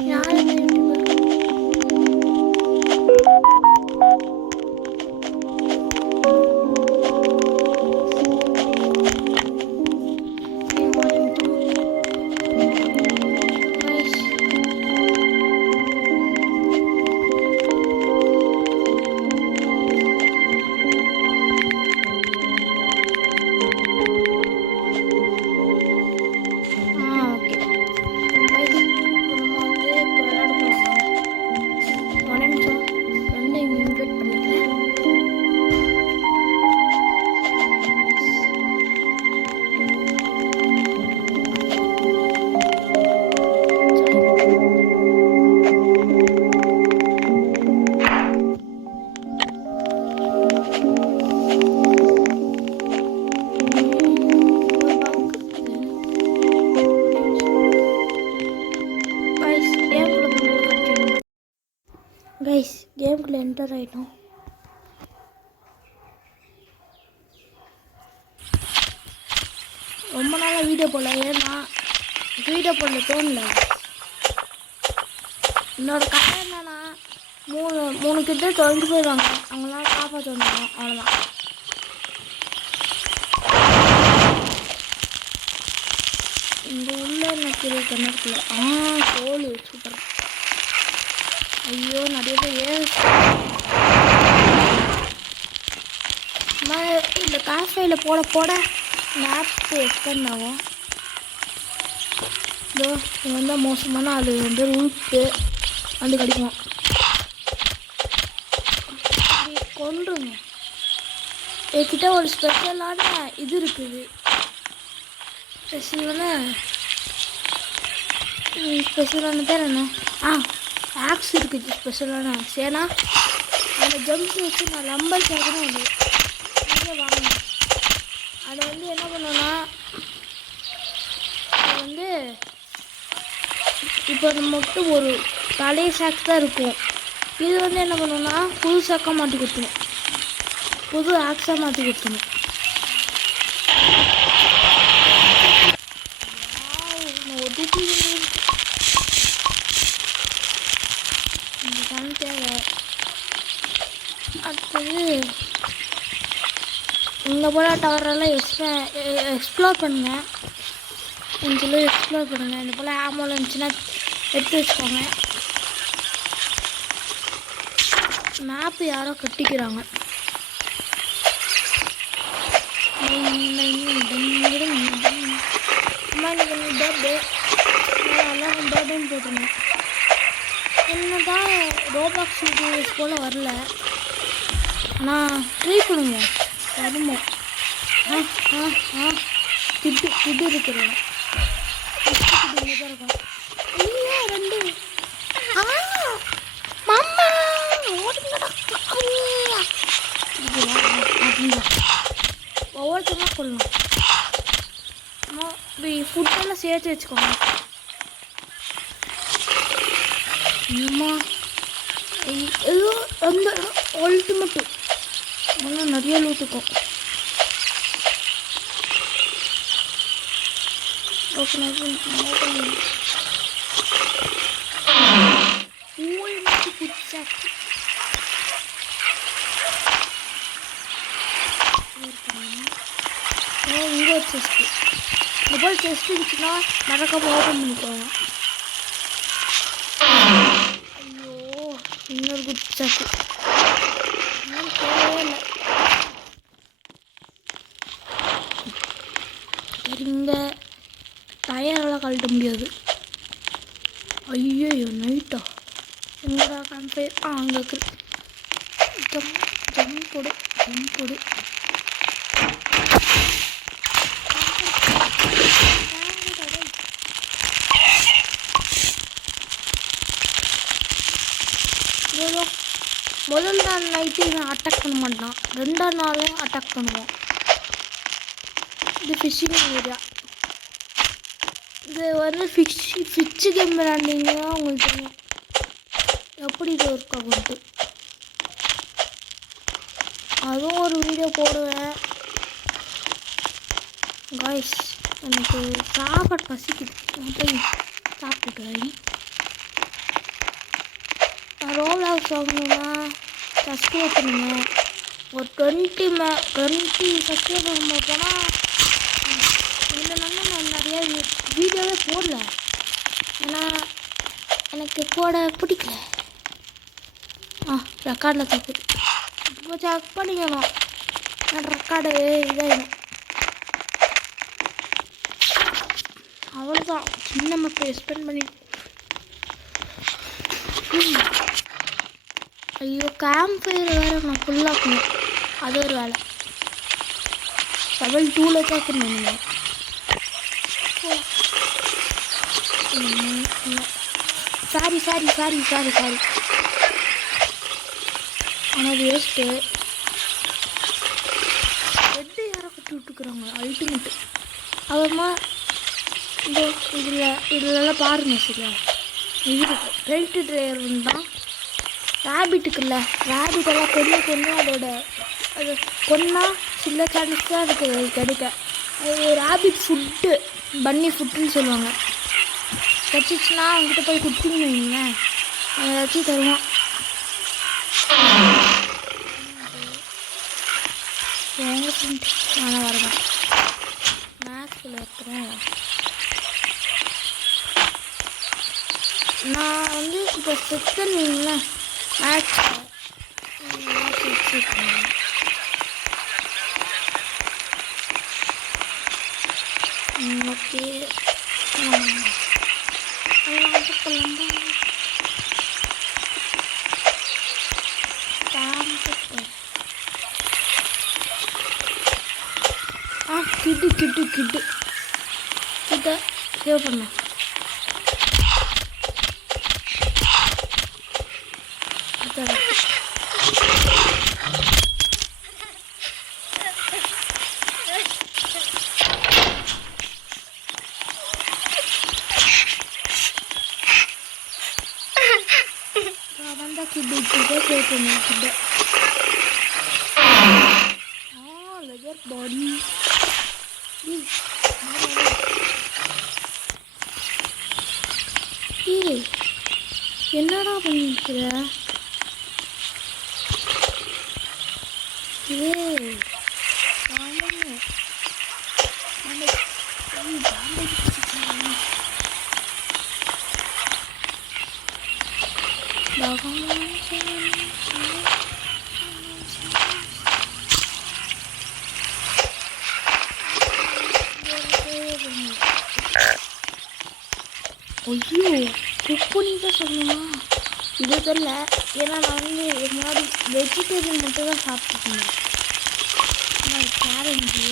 யார் இந்த YouTuber? Guys கேமுக்குள்ளே enter ஆகிட்டோம். ரொம்ப நாளாக வீடியோ போடல, ஏன்னா வீடியோ போடல தோணல. என்னோட கதை என்னன்னா, மூணு கிட்ட தொலைஞ்சு போயிடுவாங்க, அவங்களாம் காப்பாற்ற வந்துடும், அவ்வளோதான். இங்கே உள்ள எனக்கு கிணறுக்குள்ள கோழி சூப்பர். ஐயோ நிறைய பேர் இந்த காஃபையில் போட போட மேப்பு எக்ஸ்பெண்ட் ஆகும். இதோ இது வந்து மோசமான அது வந்து உழுப்பு வந்து கிடைக்கும், கொண்டுருங்க. என்கிட்ட ஒரு ஸ்பெஷலான இது இருக்குது. ஸ்பெஷலான பேர் என்ன? ஆக்ஸ் இருக்குது, ஸ்பெஷலான ஆக்ஸ். ஏன்னா அந்த ஜம்ப்ஸ் வச்சு நான் லம்பர் சேர்க்கணும். அது நிறைய வாங்கணும். அதை வந்து என்ன பண்ணோன்னா, அது வந்து இப்போ மட்டும் ஒரு பழைய சாக்ஸ் தான் இருக்கும். இது வந்து என்ன பண்ணணும்னா புது சாக்காக மாற்றி கொடுத்துணும், புது ஆக்ஸாக மாற்றி கொடுத்துணும். தேவை. அடுத்தது இங்கே போல் டவரெல்லாம் எக்ஸ்ப்ளோர் பண்ணுங்கள். சொல்லி எக்ஸ்ப்ளோர் பண்ணுங்கள். இந்த போல் ஆமோவில் இருந்துச்சுன்னா எடுத்து வச்சுக்கோங்க. மேப்பு யாரோ கட்டிக்கிறாங்க. பர்த்டேன்னு போட்டுருங்க. என்னதான் ரோபாக்ஸ் வீடியோஸ் போல் வரல, ஆனால் ட்ரை பண்ணுவோம், வருமோ. திட்டு இருக்கிறோம், இங்கே தான் இருக்கும். ஐயோ 2 மாமா ஒவ்வொருத்தரும் கொள்ளணும். இப்படி ஃபுட்டெல்லாம் சேர்த்து வச்சுக்கோங்க. அம்மா ஏதோ அந்த அல்டிமேட்டு நல்லா நிறைய லூட்டுக்கும். இங்கே ஒரு செஸ்ட்டு, இந்த போல் செஸ்ட் இருந்துச்சுன்னா மறக்காம ஓப்பன் பண்ணிக்கோங்க. இன்னொரு குட் சாக்கு தேவையே இல்லை. இங்கே டயரெல்லாம் கழட்ட முடியாது. ஐயோ நைட்டா எங்கடா காம்பே? அங்கே இருக்கு. ஜம் போடு. முதல் நாள் நைட்டு இவன் அட்டாக் பண்ண மாட்டான், 2ஆம் நாளும் அட்டாக் பண்ணுவான். இது ஃபிஷ்ஷிங் ஏரியா. இது வந்து ஃபிஷ்ஷு கேம் விளாண்டிங்கன்னா உங்களுக்கு தெரியும் எப்படி இது ஒர்க் ஆகும்ட்டு. அதுவும் ஒரு வீடியோ போடுவேன். காய்ஸ் எனக்கு சாப்பாடு பசிக்குது, நான் போய் சாப்பிட்டுக்கிறேன். ஆகணும்னா சப்ஸ்கிரைப் பண்ணுங்க. ஒரு 20 சப்ஸ்கிரைபர் நம்ம போனால் என்னன்னா நான் நிறையா வீடியோவே போடல. ஏன்னா எனக்கு போட பிடிக்கல. ரெக்கார்டில் தப்பு இப்போ செக் பண்ணிக்கணும். ரெக்கார்டு இதாகிடும். அவ்வளோதான். சின்ன மக்கள் ஸ்பெண்ட் பண்ணி ஐயோ கேம்ப் ஃபயர் வேறு நான் ஃபுல்லாக்கணும். அது ஒரு வேலை. லெவல் 2ல் கேட்கணும். சாரி ஆனால் வேஸ்ட்டு. ரெட்டு யாரை கட்டி விட்டுக்குறாங்க அல்டிமேட்டு. அப்புறமா இந்த இதிலெல்லாம் பாருங்க சரியா. இது பெல்ட் டிரைவர் தான். ரேபிட்டுக்குல்ல ரேபிட்டெல்லாம் கொன்று அதோட அது கொன்னா சில சான்ஸ் தான் அதுக்கு கிடைக்க. அது ரேபிட் ஃபுட்டு பன்னி ஃபுட்டுன்னு சொல்லுவாங்க. கிடச்சிச்சின்னா அவங்ககிட்ட போய் கொடுத்தீங்கன்னு வைங்களேன், ஏதாச்சும் தருவான். எங்கள் ஃப்ரெண்ட் நான் வரேன். மேக்ஸில் இருக்கிறேன். நான் வந்து இப்போ செகண்ட் வைங்களேன் மேக்ஸ் ஓகே. கிட்ட சேவ் பண்ண வந்தா கிட்ட சேவ் பண்ண கிட்ட லெதர் பாடி. என்னடா பண்ணிக்கிற? ஐயோ குப்பனி தான் சொல்லணுமா? இது தெரியல. ஏன்னா நான் வந்து ஒரு மாதிரி வெஜிடேரியன் மட்டும் தான் சாப்பிட்டுருந்தேன். கேரஞ்சு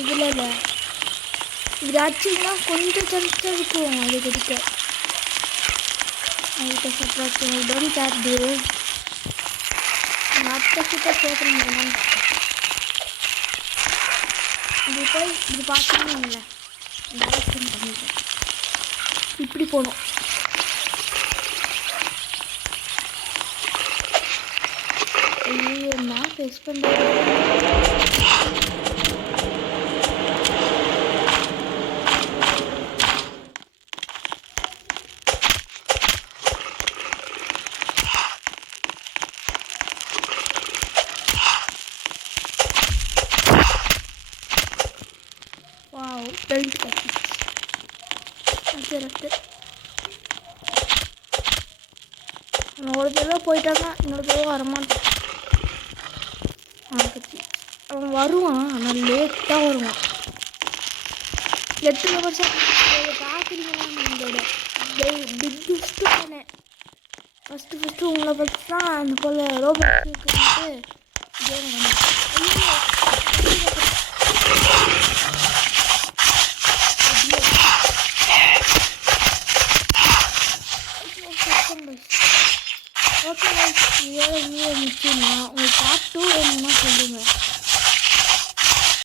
இதில் இல்லை. இது ஆச்சுன்னா கொஞ்சம் சான்ஸ் இருக்கும் அது கிடைக்க. அதுக்கு சப்ராக்ஷன் டோன்ட் கேர் டூ மற்றக்கிட்ட கேட்குற முடியும். இது போய் இது பார்த்தீங்கன்னா டைரக்ஷன் பண்ணிட்டேன். இப்படி போகணும். ஐயோ நான் ஃபேஸ் பண்ணுறேன். பெல்ட் கட்டி அவன் ஒரு தடவை போயிட்டான்னா இன்னொரு தடவை வரமாட்டான். அவன் கட்டி அவன் வருவான், ஆனால் லேட்டாக வருவான். 8 வருஷம் பார்க்குறீங்களா? நம்மளோட பிக்கஸ்ட்டு தானே. ஃபஸ்ட்டு உங்களை பற்றி தான் அந்த போல் ரோபோட் இருக்குன்ட்டு ஓகே இதோட வீடியோ முடிச்சுன்னா உங்களுக்கு பார்ட் 2 வேணும்னா சொல்லுங்கள்.